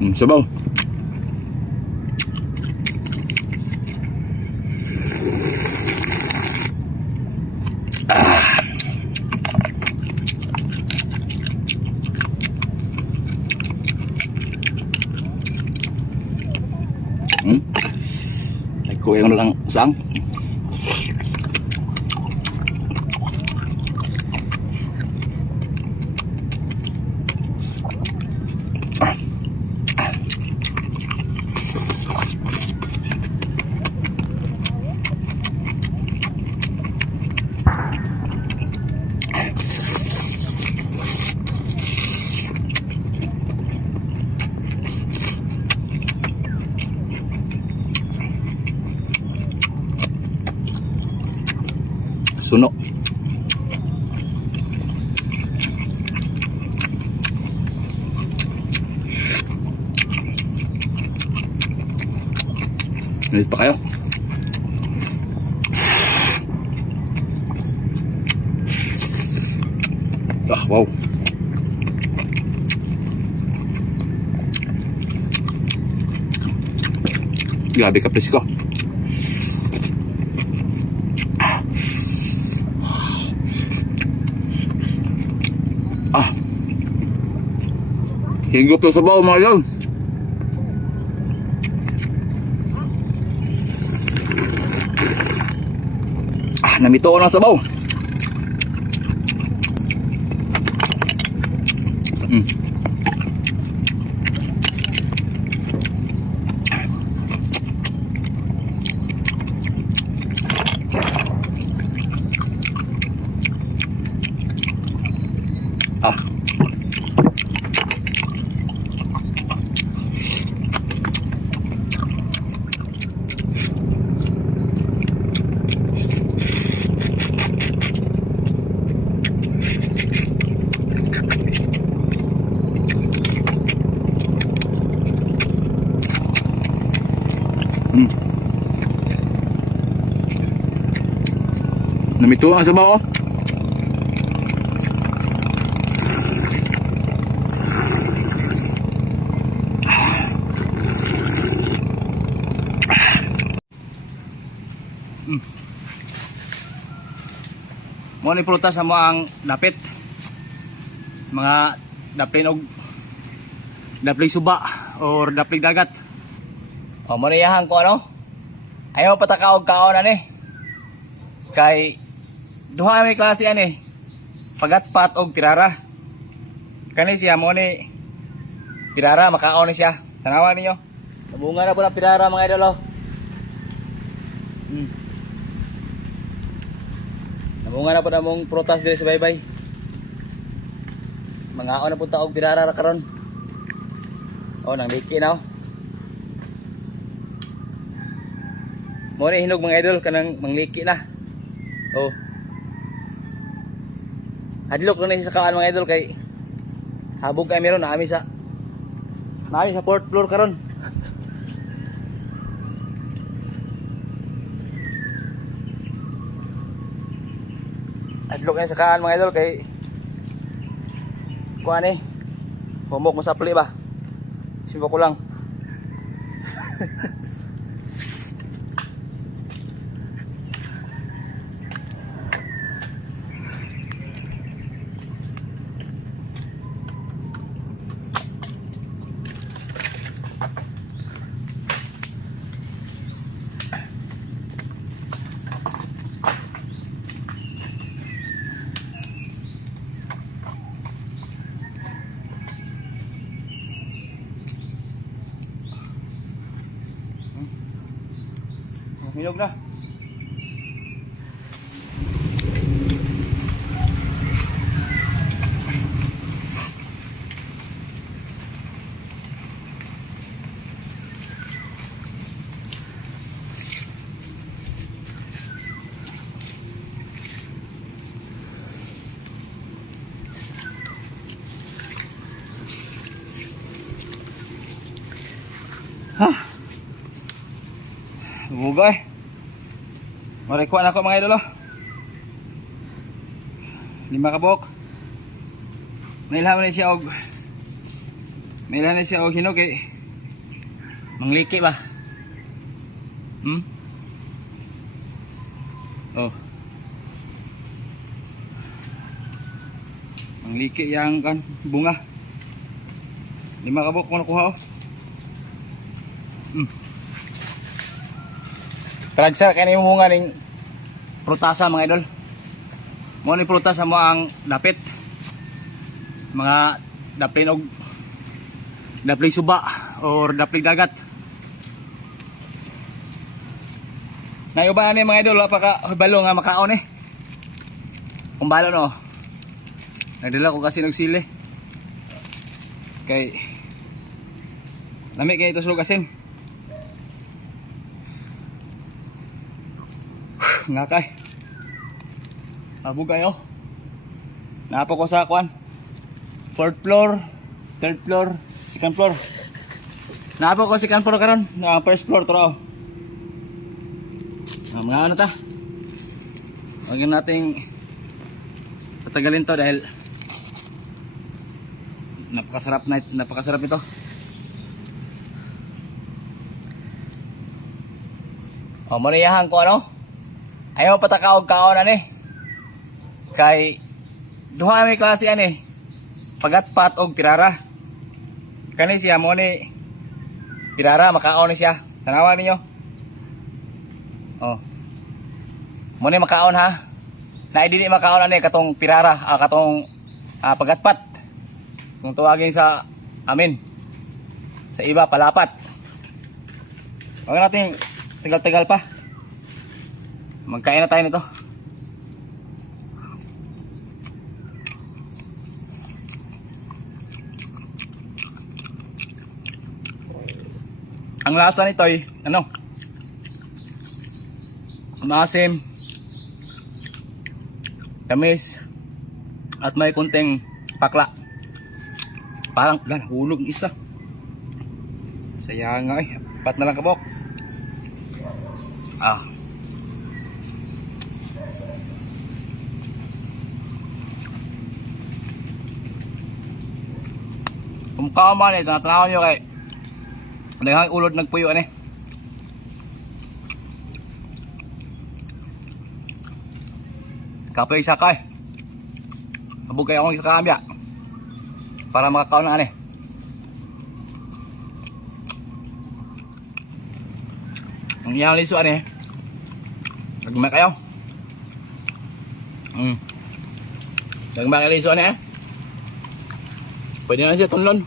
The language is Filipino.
Sabaw. Kuya ko na lang sang. Suno. Ulit pa kayo. Wow. Grabe ka presko. Higop yung sabaw mga yan. Namito ko ng sabaw. Namito ang sabaw. Mo ni prutas sa mo ang dapit. Mga daplin og dapling suba or dapling dagat. O mo niyahan ko ano? Ayaw patakaog kaon ani. Kay duha may klase ani. Pagatpat og pirara. Kani siya mo ni pirara makaon ni siya. Tanawan ninyo. Nabunga na po ng pirara mga idolo. Nabunga na po na mong prutas dito sa baybay. Mangaon na po taog pirara ra karon. Oh, nang liki na oh. Mo ni hinog mga idol kanang mangliki na. Oh. Hadlok na sa kaan mga idol kay habog kay meron naami sa fourth floor karon. Hadlok na sa kaan mga idol kay kuan eh. Humok mo sa pli ba? Simba ko lang. Hinog na. Bugay. Marikuan ako mga idolo. 5 ka buok. Nailhaman ni siya og May ilan na siya o hinog eh. Mangliki ba? Oh. Mangliki yang kan bunga. 5 kabok ko nakuha oh. Tragsa kaya yung bunga ning prutasa mga idol. Mo ni prutasa mo ang dapit. Mga daplin og dapling suba or dapling dagat. Nayuba ni mga idol apaka balo nga makaon eh. Kung balo no. Nagdala ko kasi ng sili. Kay lamig kay ito sulog asin. Ngakay. Abog kayo. Napa ko sa kwan. 4th floor, 3rd floor, 2nd floor. Napa ko 2nd floor karon, na 1st floor to. Mga ano ta? Huwag nating patagalin to dahil napakasarap ito. Mariyahan ko ano? Ayaw patakaog kaonan eh. Kay duha may klase ani. Pagatpat og pirara. Kani siya mo ni pirara makaon ni siya. Tanawan ninyo. Oh. Mo ni makaon ha. Na dili makaon ani katong pirara, katong pagatpat. Kung tuwagin sa amin. Sa iba palapat. Wag nating tagal-tagal pa. Magkain na tayo nito. Ang lasa nito ay ano? Maasim, tamis, at may kunting pakla. Parang hulog isa. Sayang nga eh. 4 na lang kabok. Kung kaman eh, tanaw nyo kay daghang ulod nagpuyo ani. Kapoy isa kay. Abog kay akong isa kaambya. Para makakaon na ani. Ang iyang liso ani. Nagmay kayo. Nagmay kayo liso ani eh. Pwede na siya tunlon.